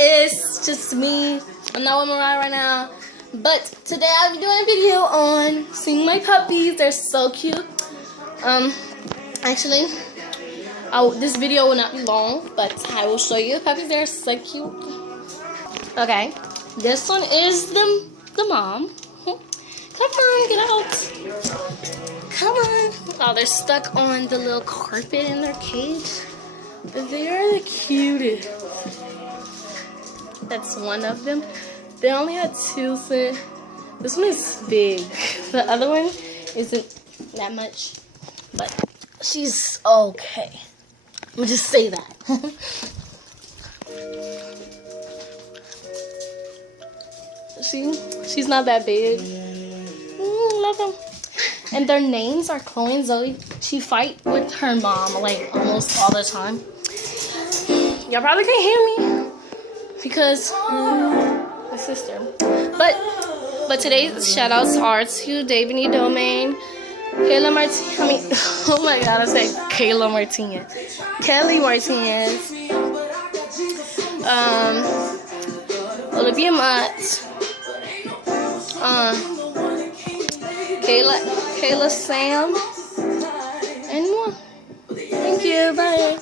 It's just me. I'm not with Mariah right now. But today I'll be doing a video on seeing my puppies. They're so cute. Actually, this video will not be long, but I will show you the puppies. They're so cute. Okay, this one is the mom. Come on, get out. Come on. Oh, they're stuck on the little carpet in their cage. But they are the cutest. That's one of them. They only had two, so this one is big. The other one isn't that much, but she's okay. Let me just say that. She's not that big. Love them. And their names are Chloe and Zoe. She fight with her mom like almost all the time. Y'all probably can't hear me because my sister. But today's shout outs are to David Domain, Kayla Martinez. Oh my god, I said Kayla Martinez. Kelly Martinez. Olivia Mott. Kayla Sam, and more. Thank you. Bye.